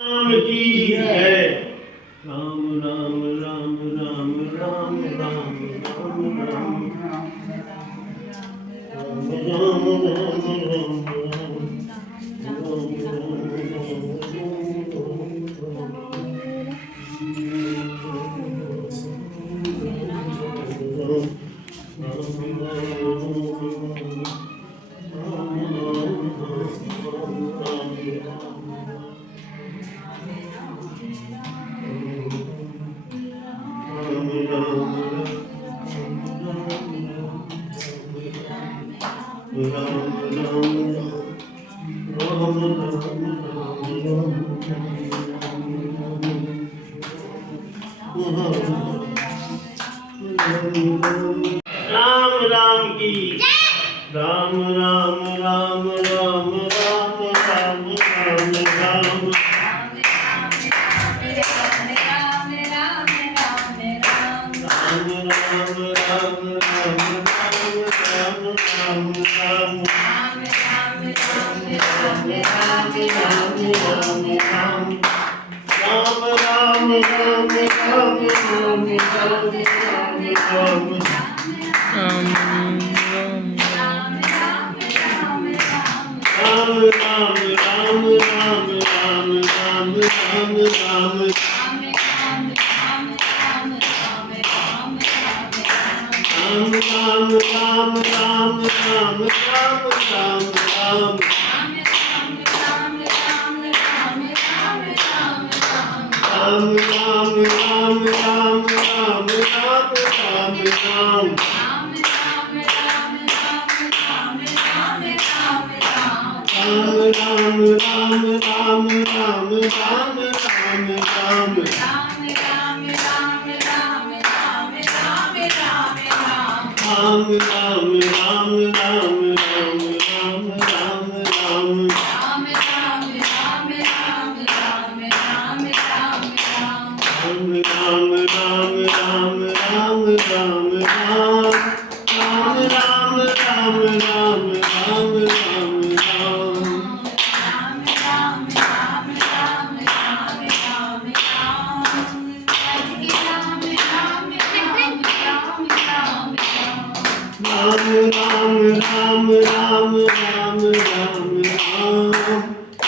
राम की है। राम राम राम राम राम राम राम राम राम राम की राम राम राम राम राम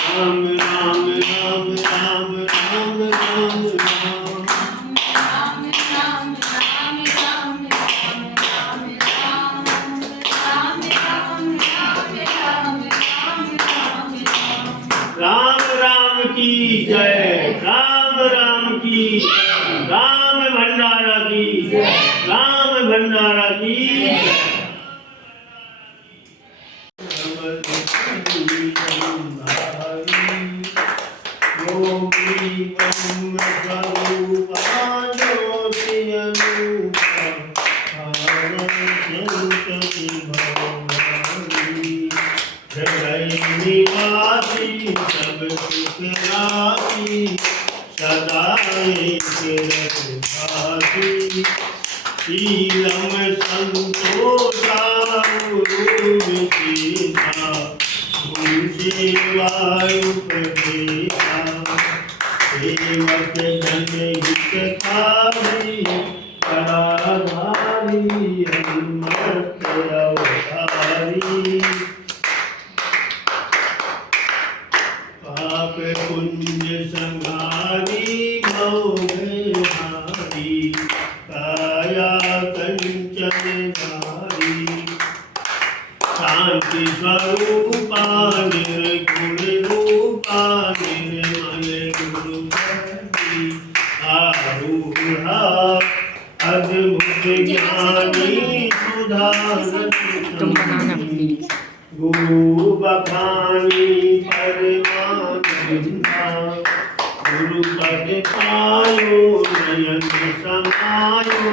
राम राम राम राम राम की जय। राम राम की राम भंडारा की राम भंडारा की शीलम संतोषा वायुपदेशा सेवक जनहितकारी कराधारी हनुमत अवतारी पाप पुण्य संहारी भवहारी काया कंचन धारी शांति स्वरूपा निर्गुण रूपा निर्मल गुरुवती आरूढ़ा अद्भुत ज्ञानी सुधारती गुरु बखानी परमानंदा गुरु पद पायो नयन समायो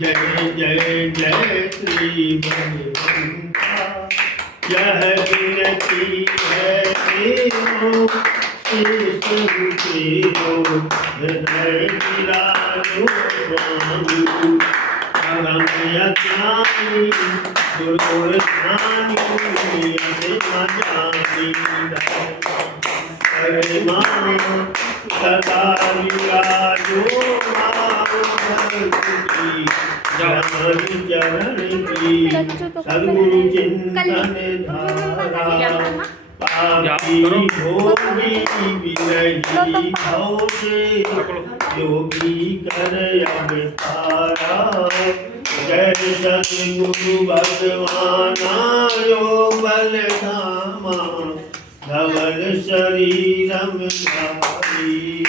जय जय जय श्री भगवंता यह विनती है तेरो हृदय विराजो स्वामी अगम यज्ञानी गुरुर्ज्ञानी अति मजानी हरे माँ सदा विराजो की ज्ञान चरण की सद्गुरु चिंतन धारा पापी भोगी विरही भव से योगी कर अवतारा जय सद्गुरु भगवाना योग बल धामा धवल शरीरम धारी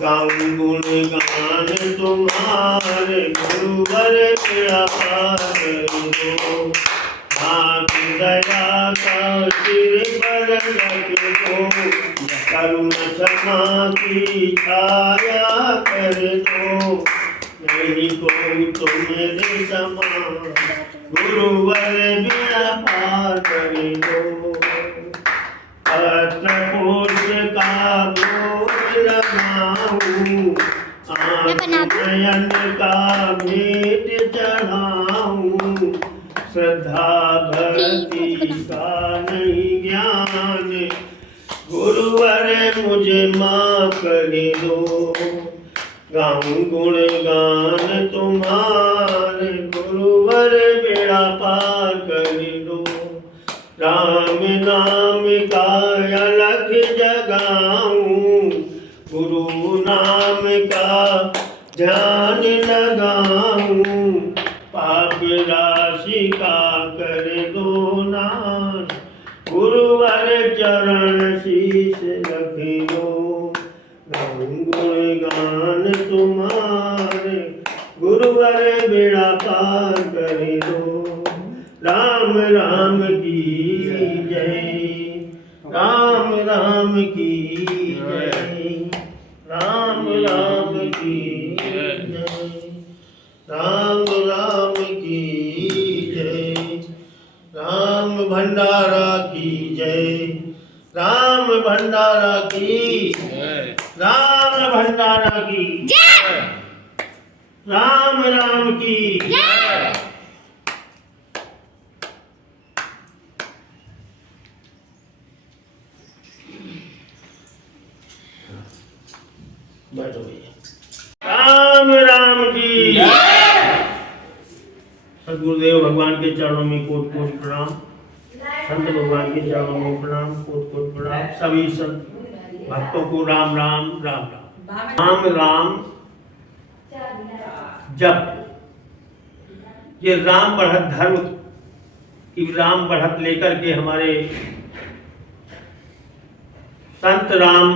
गाऊं गुण गान तुम्हारे गुरुवर कृपार दो हाथ दया का सिर पर रख दो करुण क्षमा की छाया कर दो नहीं को तुम्हारे समान गुरुवर बिना पार कर दो अष्टकोश का भोग लगाऊं नयन का भेंट चढ़ाऊं श्रद्धा भक्ति का नहीं ज्ञान गुरुवर मुझे माफ कर दो गाऊं गुण गान तुम्हारे गुरुवर बेड़ा पार कर दो राम नाम का अलख जगाऊं गुरु नाम का ध्यान लगाऊं पाप राशि का कर दो नाश गुरुवर चरण शीश रख दो गाऊं गुण गान तुम्हारे गुरुवर बेड़ा पार कर दो राम राम की जय राम राम की जय राम राम की जय राम राम की जय राम भंडारा की जय राम भंडारा की जय राम भंडारा की जय राम राम की जय बैठो भैया राम राम की सदगुरुदेव भगवान के चरणों में कोट कोट प्रणाम संत भगवान के चरणों में प्रणाम कोट कोट प्रणाम सभी संत भक्तों को राम राम राम राम राम राम जप ये राम बढ़त धर्म की राम बढ़त लेकर के हमारे संत राम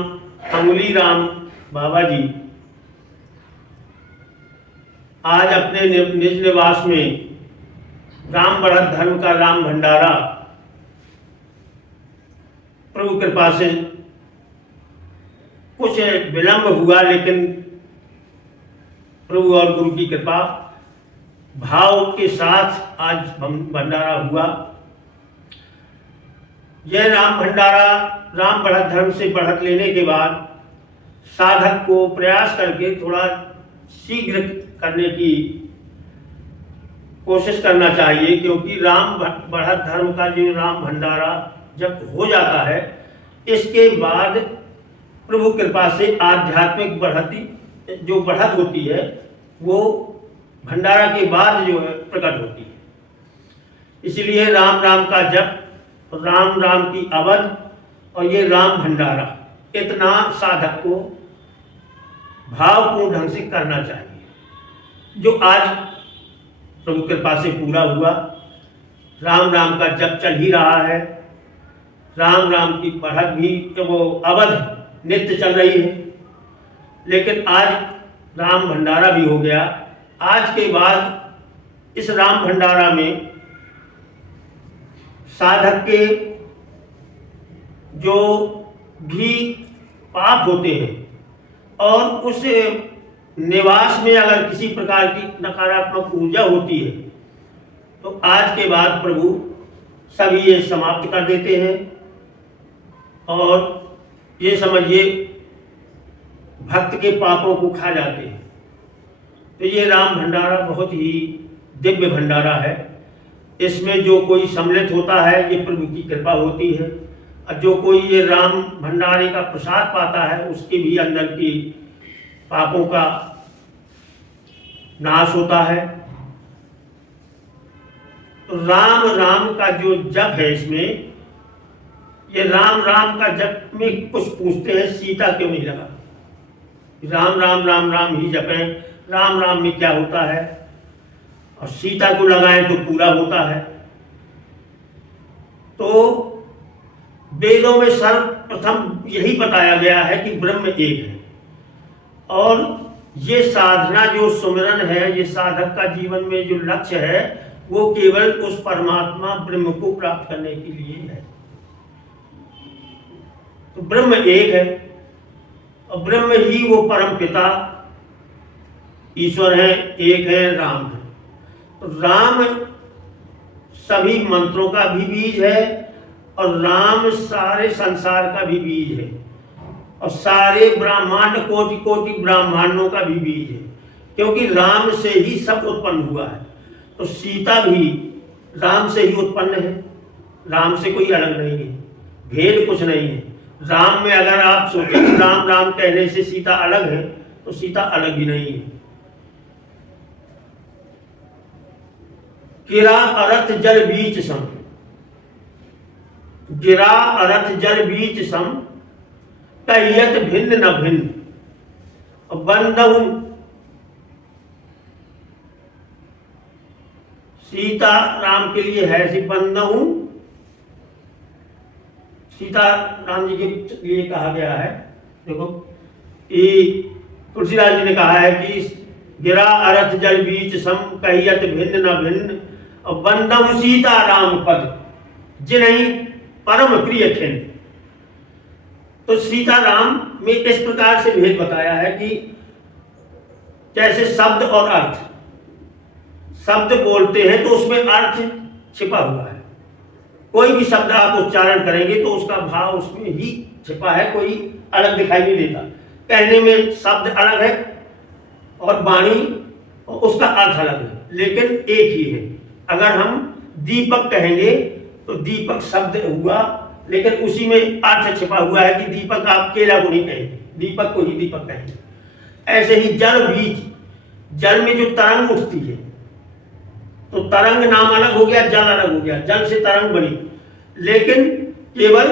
अंगुली राम बाबा जी आज अपने निज निवास में राम बढ़त धर्म का राम भंडारा प्रभु कृपा से कुछ विलंब हुआ लेकिन प्रभु और गुरु की कृपा भाव के साथ आज भंडारा हुआ। यह राम भंडारा राम बढ़त धर्म से बढ़त लेने के बाद साधक को प्रयास करके थोड़ा शीघ्र करने की कोशिश करना चाहिए क्योंकि राम बढ़त धर्म का जो राम भंडारा जब हो जाता है इसके बाद प्रभु कृपा से आध्यात्मिक बढ़ती जो बढ़त होती है वो भंडारा के बाद जो है प्रकट होती है। इसलिए राम राम का जप राम राम की अवध और ये राम भंडारा इतना साधक को भावपूर्ण ढंग से करना चाहिए जो आज प्रभु कृपा से पूरा हुआ। राम राम का जप चल ही रहा है, राम राम की बढ़त भी वो अवध नित्य चल रही है, लेकिन आज राम भंडारा भी हो गया। आज के बाद इस राम भंडारा में साधक के जो भी पाप होते हैं और उस निवास में अगर किसी प्रकार की नकारात्मक ऊर्जा होती है तो आज के बाद प्रभु सभी ये समाप्त कर देते हैं और ये समझिए भक्त के पापों को खा जाते हैं। तो ये राम भंडारा बहुत ही दिव्य भंडारा है। इसमें जो कोई सम्मिलित होता है ये प्रभु की कृपा होती है। जो कोई ये राम भंडारे का प्रसाद पाता है उसके भी अंदर की पापों का नाश होता है। तो राम राम का जो जप है, इसमें ये राम राम का जप में कुछ पूछते हैं सीता क्यों नहीं लगा, राम राम राम राम ही जपें, राम राम में क्या होता है, और सीता को लगाएं तो पूरा होता है। तो वेदों में सर्वप्रथम यही बताया गया है कि ब्रह्म एक है, और ये साधना जो सुमिरन है, ये साधक का जीवन में जो लक्ष्य है वो केवल उस परमात्मा ब्रह्म को प्राप्त करने के लिए है। तो ब्रह्म एक है और ब्रह्म ही वो परम पिता ईश्वर है, एक है, राम है। तो राम सभी मंत्रों का भी बीज है और राम सारे संसार का भी बीज है और सारे ब्रह्मांड कोटि कोटि ब्रह्मांडों का भी बीज है, क्योंकि राम से ही सब उत्पन्न हुआ है। तो सीता भी राम से ही उत्पन्न है, राम से कोई अलग नहीं है, भेद कुछ नहीं है। राम में अगर आप सोचें राम राम कहने से सीता अलग है तो सीता अलग भी नहीं है। गिरा अरथ जल बीच सम, गिरा अरथ जल बीच सम, कहियत भिन्न न भिन्न, और बंधु सीता राम के लिए है सी बंधु, सीता राम जी के लिए कहा गया है। देखो तुलसीदास जी ने कहा है कि गिरा अरथ जल बीच सम, कहियत भिन्न न भिन्न, और बंधु सीता राम पद, जिन्हीं परम प्रिय थे। तो सीता राम में इस प्रकार से भेद बताया है कि जैसे शब्द और अर्थ, शब्द बोलते हैं तो उसमें अर्थ छिपा हुआ है, कोई भी शब्द आप उच्चारण करेंगे तो उसका भाव उसमें ही छिपा है, कोई अलग दिखाई नहीं देता। कहने में शब्द अलग है और वाणी और उसका अर्थ अलग है, लेकिन एक ही है। अगर हम दीपक कहेंगे तो दीपक शब्द हुआ, लेकिन उसी में अर्थ छिपा हुआ है कि दीपक आप केला को नहीं कहेंगे, दीपक को ही दीपक कहेंगे। ऐसे ही जल बीज, जल में जो तरंग उठती है तो तरंग नाम अलग हो गया, जल अलग हो गया, जल से तरंग बनी, लेकिन केवल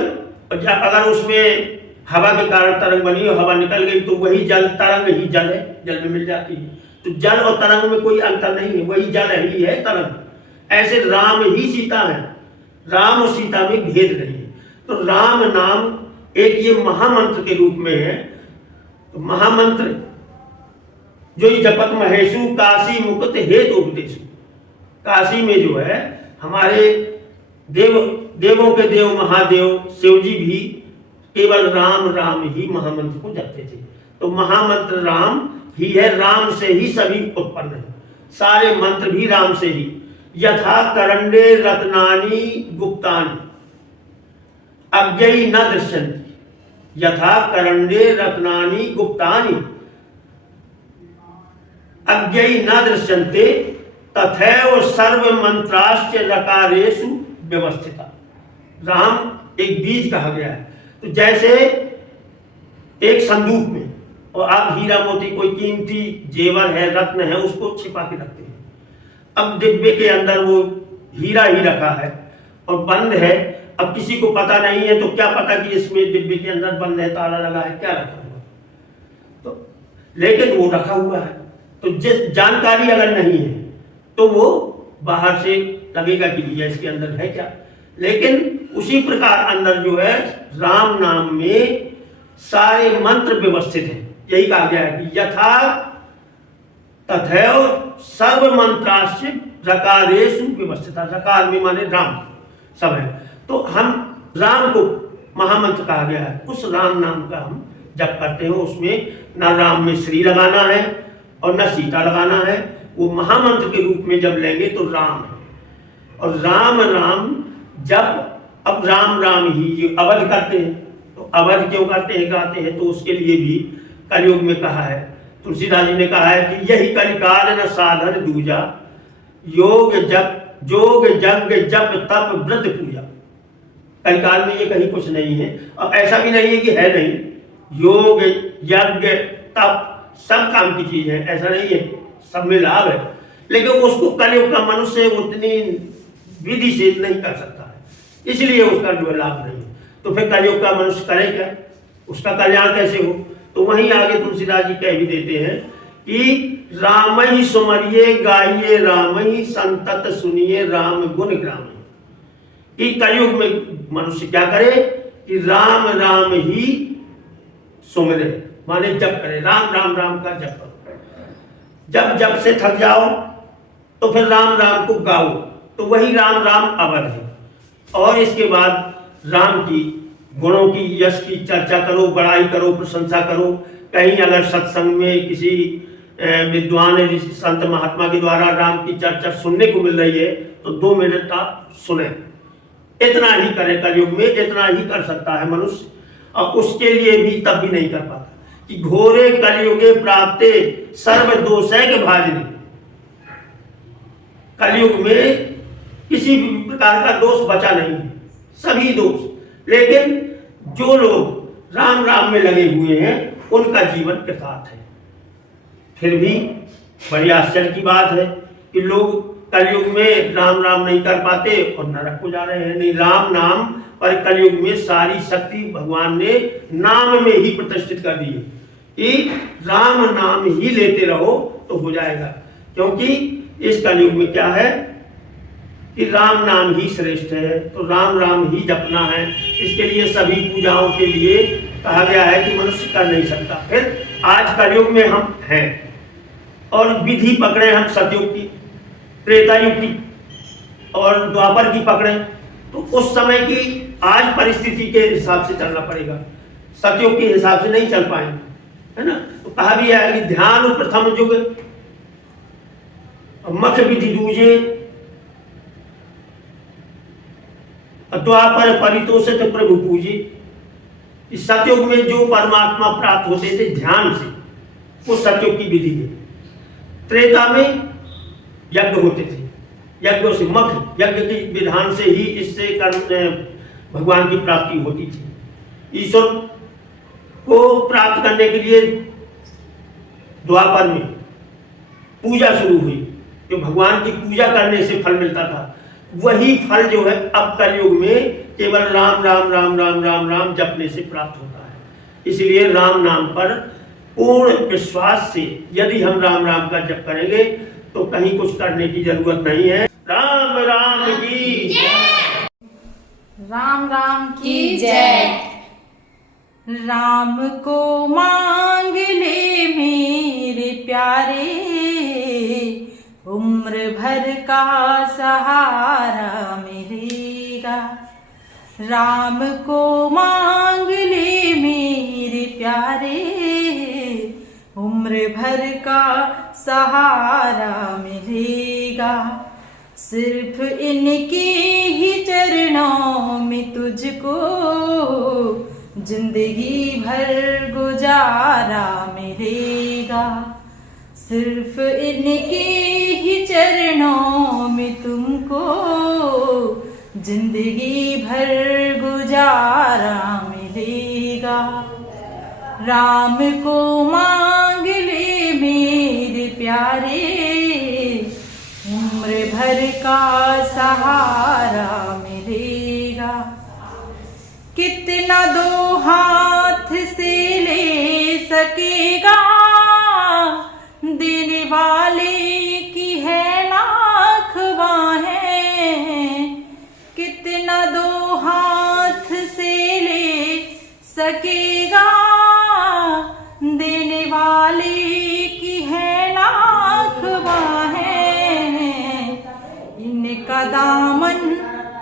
अगर उसमें हवा के कारण तरंग बनी और हवा निकल गई तो वही जल, तरंग ही जल है, जल में मिल जाती है। तो जल और तरंग में कोई अंतर नहीं है, वही जल ही है, तरंग। ऐसे राम ही सीता है, राम और सीता में भेद नहीं है। तो राम नाम एक ये महामंत्र के रूप में है। तो महामंत्र जो ये जपत महेशु काशी मुकुट हेतु उपदेशु, काशी में जो है हमारे देवों के देव महादेव शिव जी भी केवल राम राम ही महामंत्र को जपते थे। तो महामंत्र राम ही है, राम से ही सभी उत्पन्न है, सारे मंत्र भी राम से ही। यथा करंडे रत्नानि गुप्तानि अज्ञेय न दृश्यन्ति, यथा करंडे रत्नानि गुप्तानि अज्ञेय न दृश्यन्ते, तथैव सर्व मंत्राश्च रकारेषु व्यवस्थिता। राम एक बीज कहा गया है। तो जैसे एक संदूक में और आप हीरा मोती कोई कीमती जेवर है, रत्न है, उसको छिपा के रखते हैं। अब डिब्बे के अंदर वो हीरा ही रखा है और बंद है, अब किसी को पता नहीं है तो क्या पता कि इसमें डिब्बे के अंदर बंद है, ताला लगा है, क्या रखा हुआ, तो लेकिन वो रखा हुआ है। तो जिस जानकारी अगर नहीं है तो वो बाहर से लगेगा कि भैया इसके अंदर है क्या, लेकिन उसी प्रकार अंदर जो है राम नाम में सारे मंत्र व्यवस्थित हैं। यही कहा गया है कि यथा तथैव सर्व मंत्राश्च रकारेषु व्यवस्थिता, रकार में माने राम सब है। तो हम राम को महामंत्र कहा गया है, उस राम नाम का हम जप करते हैं। उसमें न राम में श्री लगाना है और न सीता लगाना है, वो महामंत्र के रूप में जब लेंगे तो राम है। और राम राम जब अब राम राम ही जो अवध करते हैं, तो अवध क्यों करते हैं, गाते हैं, तो उसके लिए भी कलयुग में कहा है, तुलसीदास जी ने कहा है कि यही कलिकाल न साधन दूजा, योग जप जोग जग जप तप व्रत पूजा। कलिकाल में ये कहीं कुछ नहीं है, और ऐसा भी नहीं है कि है नहीं। योग, यज्ञ, तप सब काम की चीज है, ऐसा नहीं है, सब में लाभ है, लेकिन उसको कलयुग का मनुष्य उतनी विधि से नहीं कर सकता है, इसलिए उसका जो लाभ नहीं है। तो फिर कलयुग का मनुष्य करे क्या, उसका कल्याण कैसे हो? तो वहीं आगे तुलसीदास जी कह भी देते हैं कि राम ही सुमरिये गाइये, राम ही संतत सुनिए, राम गुण ग्राम। कि कलयुग में मनुष्य क्या करे कि राम राम ही सुमरे, माने जप करे, राम राम राम का जप करो। जब जब से थक जाओ तो फिर राम राम को गाओ, तो वही राम राम अवध है। और इसके बाद राम की गुणों की, यश की चर्चा करो, बड़ाई करो, प्रशंसा करो। कहीं अगर सत्संग में किसी विद्वान ऋषि संत महात्मा के द्वारा राम की चर्चा सुनने को मिल रही है तो 2 मिनट आप सुने, इतना ही करे। कलयुग में इतना ही कर सकता है मनुष्य, और उसके लिए भी तब भी नहीं कर पाता कि घोरे कलयुगे प्राप्ते सर्व दोषैक भाजने। कलयुग में किसी भी प्रकार का दोष बचा नहीं है, सभी दोष। लेकिन जो लोग राम राम में लगे हुए हैं उनका जीवन कृतार्थ है। फिर भी बड़ी आश्चर्य की बात है कि लोग कलयुग में राम राम नहीं कर पाते और नरक को जा रहे हैं। नहीं, राम नाम पर कलयुग में सारी शक्ति भगवान ने नाम में ही प्रतिष्ठित कर दी है कि राम नाम ही लेते रहो तो हो जाएगा। क्योंकि इस कलयुग में क्या है कि राम नाम ही श्रेष्ठ है, तो राम राम ही जपना है। इसके लिए सभी पूजाओं के लिए कहा गया है कि मनुष्य कर नहीं सकता। फिर आज कलयुग में हम हैं और विधि पकड़े हम सतयुग की, त्रेता युग की और द्वापर की पकड़े, तो उस समय की आज परिस्थिति के हिसाब से चलना पड़ेगा, सतयुग के हिसाब से नहीं चल पाएंगे, है ना। तो कहा भी है कि ध्यान प्रथम युग, मख विधि दूजे, द्वापर परितोषित प्रभु पूजे। इस सतयुग में जो परमात्मा प्राप्त होते थे ध्यान से, वो सतयुग की विधि है। त्रेता में यज्ञ होते थे, यज्ञों से, मख यज्ञ के विधान से ही इससे कर्म भगवान की प्राप्ति होती थी। ईश्वर को प्राप्त करने के लिए द्वापर में पूजा शुरू हुई, जो भगवान की पूजा करने से फल मिलता था, वही फल जो है अब कलयुग में केवल राम राम राम राम राम राम जपने से प्राप्त होता है। इसलिए राम नाम पर पूर्ण विश्वास से यदि हम राम राम का जप करेंगे तो कहीं कुछ करने की जरूरत नहीं है। राम राम की जय, राम राम की जय। राम को मांग ले मेरे प्यारे, उम्र भर का सहारा मिलेगा। राम को मांग ले मेरे प्यारे, उम्र भर का सहारा मिलेगा। सिर्फ इनके ही चरणों में तुझको जिंदगी भर गुजारा मिलेगा। सिर्फ इनके ही चरणों में तुमको जिंदगी भर गुजारा मिलेगा। राम को मांग ले मेरे प्यारे, उम्र भर का सहारा मिलेगा। कितना दो हाथ से ले सकेगा, देने वाले की है लाख बाहें। कितना दो हाथ से ले सकेगा, देने वाले की है लाख बाहें। इनका दामन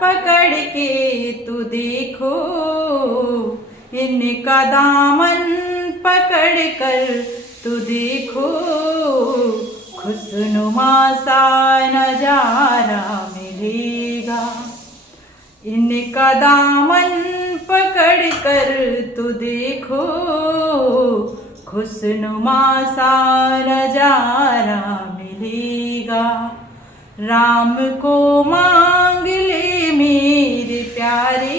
पकड़ के तू देखो, इनका दामन पकड़ कर तू देखो, खुशनुमा सा नजारा मिलेगा। इनका दामन पकड़ कर तू देखो, खुशनुमा सा नजारा मिलेगा। राम को मांग ले मेरे प्यारे,